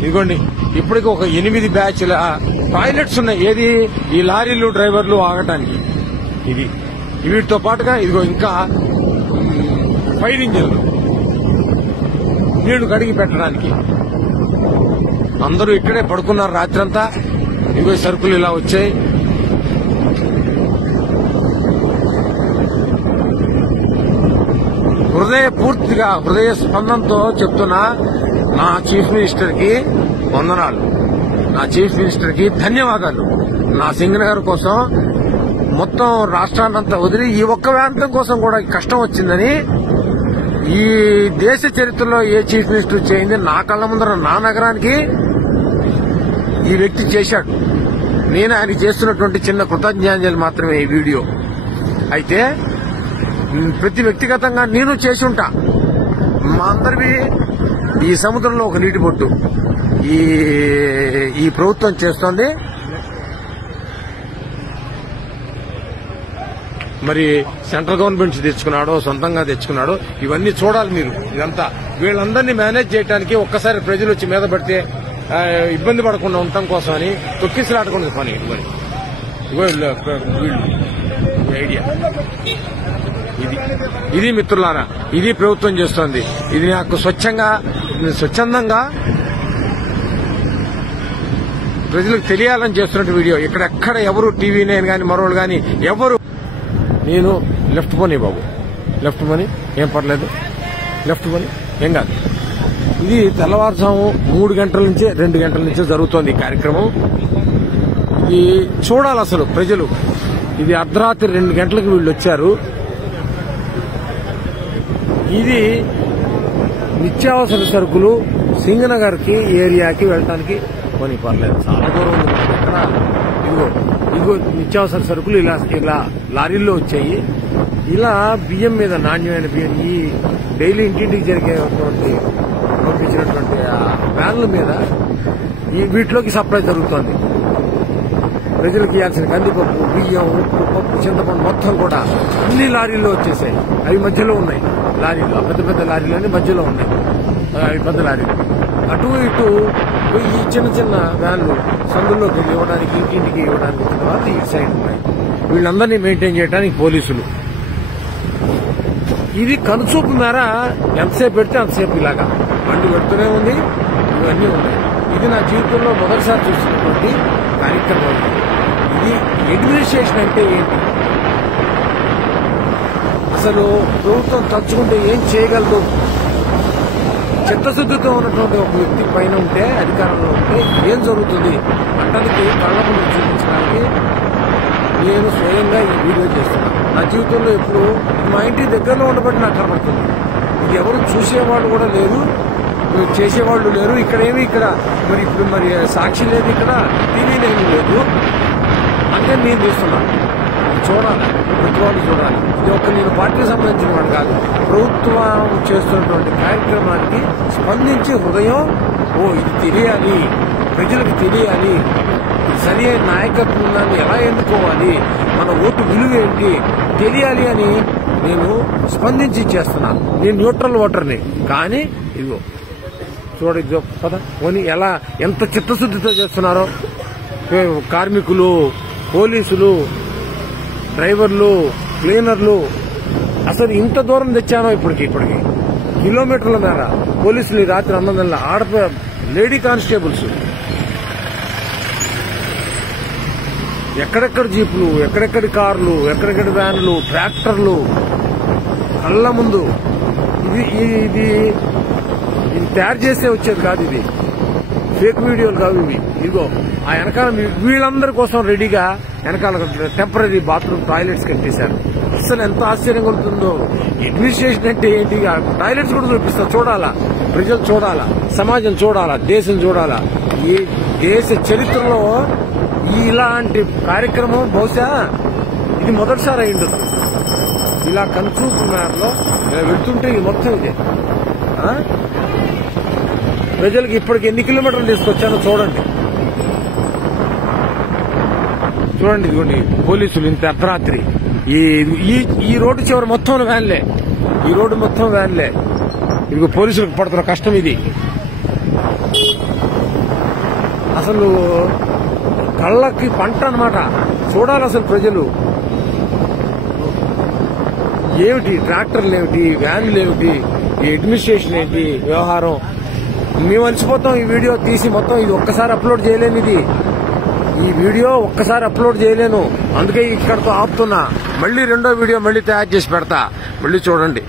ఇదిగోండి ఇప్పటికి ఒక 8 బ్యాచ్ల టాయిలెట్స్ ఉన్నాయి. ఏది ఈ లారీలు డ్రైవర్లు ఆగటానికి. ఇది వీటితో పాటుగా ఇదిగో ఇంకా ఫైర్ ఇంజిన్లు నీళ్లు కడిగి పెట్టడానికి. అందరూ ఇక్కడే పడుకున్నారు రాత్రంతా. ఇదిగో సరుకులు ఇలా వచ్చాయి. పూర్తిగా హృదయ స్పందనతో చెప్తున్నా నా చీఫ్ మినిస్టర్ కి వందనాలు, నా చీఫ్ మినిస్టర్ కి ధన్యవాదాలు. నా సింగనగర్ కోసం మొత్తం రాష్ట్రాన్నంతా వదిలి ఈ ఒక్క ప్రాంతం కోసం కూడా కష్టం వచ్చిందని ఈ దేశ చరిత్రలో ఏ చీఫ్ మినిస్టర్ చేయింది నా కళ్ళ ముందర నా నగరానికి ఈ వ్యక్తి చేశాడు. నేను ఆయనకి చేస్తున్నటువంటి చిన్న కృతజ్ఞాంజలి మాత్రమే ఈ వీడియో. అయితే ప్రతి వ్యక్తిగతంగా నేను చేసి ఉంటా. మా అందరివి ఈ సముద్రంలో ఒక నీటి బొట్టు ఈ ప్రభుత్వం చేస్తోంది. మరి సెంట్రల్ గవర్నమెంట్ తెచ్చుకున్నాడో సొంతంగా తెచ్చుకున్నాడో ఇవన్నీ చూడాలి మీరు. ఇదంతా వీళ్ళందరినీ మేనేజ్ చేయడానికి ఒక్కసారి ప్రజలు వచ్చి మీద పడితే ఇబ్బంది పడకుండా ఉండటం కోసం అని తొక్కిసలాటకుండా పని ఐడియా. ఇది మిత్రులారా, ఇది ప్రభుత్వం చేస్తోంది. ఇది నాకు స్వచ్ఛందంగా ప్రజలకు తెలియాలని చేస్తున్న వీడియో. ఇక్కడెక్కడ ఎవరు టీవీ నేను గాని మరోళ్ళు గాని ఎవరు. నేను లెఫ్ట్ పోనీ బాబు, లెఫ్ట్ పోనీ ఏం పర్లేదు, లెఫ్ట్ పోనీ ఏం కాదు. ఇది తెల్లవారుజాము 3 గంటల నుంచి 2 గంటల నుంచి జరుగుతోంది ఈ కార్యక్రమం. ఇది చూడాలి అసలు ప్రజలు. ఇది అర్ధరాత్రి 2 గంటలకు వీళ్ళు వచ్చారు. ఇది నిత్యావసర సరుకులు సింగనగర్ కి ఏరియాకి వెళ్ళడానికి కొని పర్లేదు, చాలా దూరం ఉంది. ఇక్కడ ఇదిగో నిత్యావసర సరుకులు ఇలా లారీల్లో వచ్చాయి. ఇలా బియ్యం మీద నాణ్యమైన బియ్యం ఈ డైలీ ఇంటింటికి జరిగేటువంటి పంపించినటువంటి వ్యాన్ల మీద వీటిలోకి సప్లై జరుగుతోంది. ప్రజలకు ఇవ్వాల్సిన కందిపప్పు, బియ్యం, ఉప్పు, పప్పు, చింతపండు మొత్తం కూడా అన్ని లారీల్లో వచ్చేసాయి. అవి మధ్యలో ఉన్నాయి. లారీల్లో పెద్ద లారీలన్నీ మధ్యలో ఉన్నాయి. అవి పెద్ద లారీలు. అటు ఇటు ఈ చిన్న వ్యాన్లు సందుల్లోకి ఇవ్వడానికి ఇంటింటికి ఇవ్వడానికి వచ్చిన వాళ్ళు ఈ సైడ్ ఉన్నాయి. వీళ్ళందరినీ మెయింటైన్ చేయడానికి పోలీసులు. ఇది కనుచూపు మేర ఎంతసేపు పెడితే అంతసేపు ఇలాగా బండి పెడుతూనే ఉంది. ఇవన్నీ ఉన్నాయి. ఇది నా జీవితంలో మొదటిసారి చూస్తున్నటువంటి కార్యక్రమం. ఇది అడ్మినిస్ట్రేషన్ అంటే ఏంటి, అసలు ప్రభుత్వం తలుచుకుంటే ఏం చేయగలదు. చిత్తశుద్ధితో ఉన్నటువంటి ఒక వ్యక్తి పైన ఉంటే, అధికారంలో ఉంటే ఏం జరుగుతుంది అంటానికి కళ్ళ ముందు చూపించడానికి నేను స్వయంగా ఈ వీడియో చేస్తున్నాను. నా జీవితంలో ఎప్పుడు మా ఇంటి దగ్గరలో ఉండబట్టి నాకు కనబడుతుంది. ఇది ఎవరు చూసేవాళ్ళు కూడా లేరు, చేసేవాళ్ళు లేరు. ఇక్కడ మరి సాక్షి లేదు, ఇక్కడ టీవీ లేదు. అంటే నేను చూస్తున్నాను. చూడాలి, ప్రతి వాళ్ళు చూడాలి. ఇది ఒక నేను పార్టీకి సంబంధించిన వాడు కాదు. ప్రభుత్వం చేస్తున్నటువంటి కార్యక్రమానికి స్పందించి హృదయం ఇది తెలియాలి, ప్రజలకు తెలియాలి, సరి అయిన నాయకత్వాన్ని ఎలా ఎన్నుకోవాలి, మన ఓటు విలువ ఏంటి తెలియాలి అని నేను స్పందించి చేస్తున్నాను. నేను న్యూట్రల్ ఓటర్ని. కానీ ఇదిగో చూడ పద పోనీ ఎంత చిత్తశుద్ధితో చేస్తున్నారో కార్మికులు, పోలీసులు, డ్రైవర్లు, క్లీనర్లు. అసలు ఇంత దూరం తెచ్చానో ఇప్పటికి కిలోమీటర్ల మేర పోలీసులు రాత్రి 9 గంటల లేడీ కానిస్టేబుల్స్, ఎక్కడెక్కడ జీపులు, ఎక్కడెక్కడి కార్లు, ఎక్కడెక్కడి వ్యాన్లు, ట్రాక్టర్లు కళ్ళ ముందు. ఇది తయారు చేసే వచ్చేది కాదు. ఇది ఫేక్ వీడియోలు కావు ఇవి. ఇదిగో ఆ వెనకాల వీళ్ళందరి కోసం రెడీగా వెనకాల టెంపరీ బాత్రూమ్ టాయిలెట్స్ కట్టేశారు. అసలు ఎంత ఆశ్చర్యంగా ఉంటుందో. అడ్మినిస్ట్రేషన్ అంటే ఏంటి, టాయిలెట్స్ కూడా చూపిస్తారు. చూడాలా, ప్రజలు చూడాలా, సమాజం చూడాలా, దేశం చూడాలా. ఈ దేశ చరిత్రలో ఇలాంటి కార్యక్రమం బహుశా ఇది మొదటిసారి అయిండదు. ఇలా కనుచూపు మేరలో వెళ్తుంటే ఇది మొత్తం ఇదే. ప్రజలకు ఇప్పటికి ఎన్ని కిలోమీటర్లు తీసుకొచ్చానో చూడండి. ఇదిగోండి పోలీసులు ఇంత అర్ధరాత్రి ఈ రోడ్డు చివరి మొత్తం వ్యాన్లే, ఈ రోడ్డు మొత్తం వ్యాన్లే. ఇదిగో పోలీసులకు పడుతున్న కష్టం ఇది. అసలు కళ్ళకి పంట అన్నమాట. చూడాలి అసలు ప్రజలు. ఏమిటి ట్రాక్టర్లు ఏమిటి, వ్యాన్లు ఏమిటి, ఈ అడ్మినిస్ట్రేషన్ ఏంటి వ్యవహారం. మేము అలసిపోతాం ఈ వీడియో తీసి మొత్తం. ఇది ఒక్కసారి అప్లోడ్ చేయలేను. ఈ వీడియో ఒక్కసారి అప్లోడ్ చేయలేను. అందుకే ఇక్కడతో ఆపుతున్నా. మళ్ళీ రెండో వీడియో మళ్ళీ తయారు చేసి పెడతా. మళ్ళీ చూడండి.